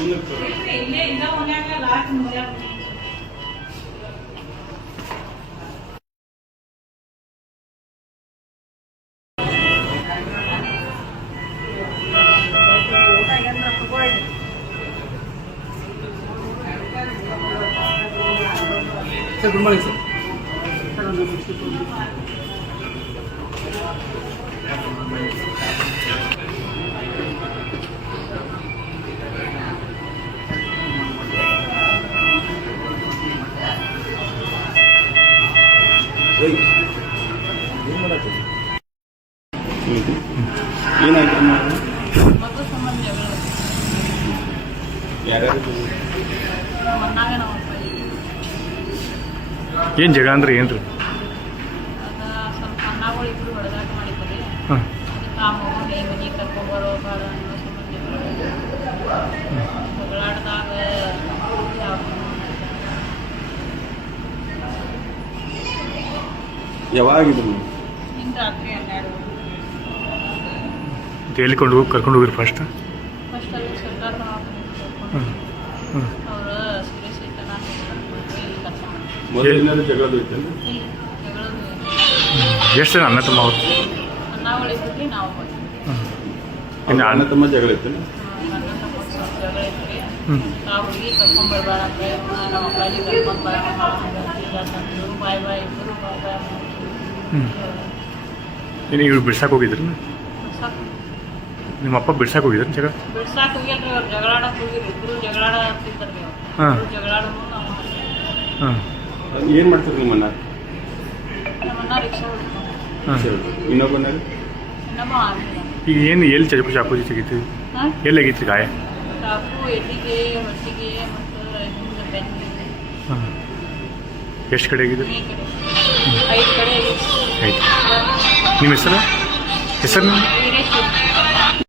ಇಲ್ಲೇ ಇಂದ ಹೋಗ್ಯಾಗ ಲಾಸ್ಟ್ ಮುಗ್ಯಾಗ ಸರ್ ಗುಡ್ ಮಾರ್ನಿಂಗ್ ಸರ್. ಏನಾಯ್ತು ಮಕ್ಕಳ ಸಂಬಂಧ ಜಗಳ ಯಾರ್ಯಾರು ಮನ್ನಾಗ ನಾವು ಏನು ಜಗಳ ಅಂದ್ರೆ ಏನು ರೀ? ಅದ ಸ್ವಲ್ಪ ಅಣ್ಣಗಳು ಇಬ್ಬರು ಹೊಡೆದಾಟ ಮಾಡಿದ್ದಾರೆ. ಹಾಂ ಅದಕ್ಕೆ ಆ ಮಗನ ಈ ಮನೆಗೆ ಕರ್ಕೊಂಡ್ಬರೋ ಬೇಡ ಅನ್ನೋ ಸಂಬಂಧ ಜಗಳಾಡ್ದಾಗ ಯಾವಾಗಿದ್ರು ಹಿಂಗೆ ರಾತ್ರಿ 12 ಎಲ್ಲಿ ಕರ್ಕೊಂಡು ಹೋಗಿರಿ ಫಸ್ಟ್? ಫಸ್ಟ್ ಅಲ್ಲಿ ಸರ್ಕಾರ ಹಾಂ ಹಾಂ ಅವರು ಸೀರಿಯಸ್ ಐತೆ ನಾನು ಇಲ್ಲಿ ಕರ್ಕೊಂಡು ಮೊದಲಿನಾರು ಜಗಳದು ಐತೇನು? ಜಗಳದು ಎಷ್ಟು ಜನ ಅಣ್ಣ ತಮ್ಮ ಅವ್ರು? ಅಣ್ಣಗಳು ಇದ್ರಿ ನಾವು ಬಂದ್ವಿ. ಇನ್ನು ಅಣ್ಣ ತಮ್ಮ ಜಗಳ ಐತೇನು? ಅಣ್ಣ ತಮ್ಮ ಸ್ವಲ್ಪ ಜಗಳ ಐತ್ರಿ. ಹ್ಞೂ ಆ ಹುಡುಗಿ ಕರ್ಕೊಂಡ್ಬರ್ಬೇಡ ಅಂದ್ರೆ ನಮ್ಮ ಮಕ್ಕಳಿಗೆ ಕರ್ಕೊಂಡ್ಬರೋಣ ಅಂತಂದ್ರು. ಬಾಯ್ ಬಾಯ್ ಇಬ್ಬರು ಬಾಯ್ ಬಾಯ್ ಹ್ಞೂ ಏನು ಇವ್ರು ಬಿಡ್ಸಕ್ಕೆ ಹೋಗಿದ್ರಿ? ನಿಮ್ಮ ಅಪ್ಪ ಬಿಡ್ಸಕ್ಕೆ ಹೋಗಿದ್ರಿ ಜಗಳ? ಬಿಡ್ಸಾಕ್ ಹೋಗಿಲ್ರಿ ಅವ್ರು ಜಗಳಾಡಕ್ ಹೋಗಿರಿ. ಇಬ್ರು ಜಗಳಾಡತ್ತಿದ್ರಿ ಅವ್ರು. ಹಾಂ ಜಗಳಾಡೋದು ನಾವು ಹಾಂ ಏನು ಮಾಡ್ತಾರೆ ನಿಮ್ಮ ಅಣ್ಣ? ನಮ್ಮನ್ನ ರಿಕ್ಷಾ ಹೊಡ್ಕೊಂಡು ಹಾಂ ಇನ್ನೊಬ್ಬನಾರು ಇನ್ನೊಬ್ಬ ಆಗಿಲ್ಲ. ಈಗ ಏನು ಎಲ್ಲಿ ಚಾಕು ತೆಗಿತೀವಿ? ಹಾಂ ಎಲ್ಲಿ ಆಗಿತ್ತು ಗಾಯ? ಚಾಕು ಎಲ್ಲಿಗೆ ಹೊಟ್ಟಿಗೆ ಮತ್ತು ಹಿಂದೆ ಬೆನ್ನಿಗೆ ಹಾಂ ಎಷ್ಟು ಕಡೆ ಆಗಿದ್ದು? ಈ ಕಡೆ 5 ಕಡೆ ಆಯ್ತು. ನಿಮ್ಮ ಹೆಸರು? ಹೆಸರು ವೀರೇಶ್ವರ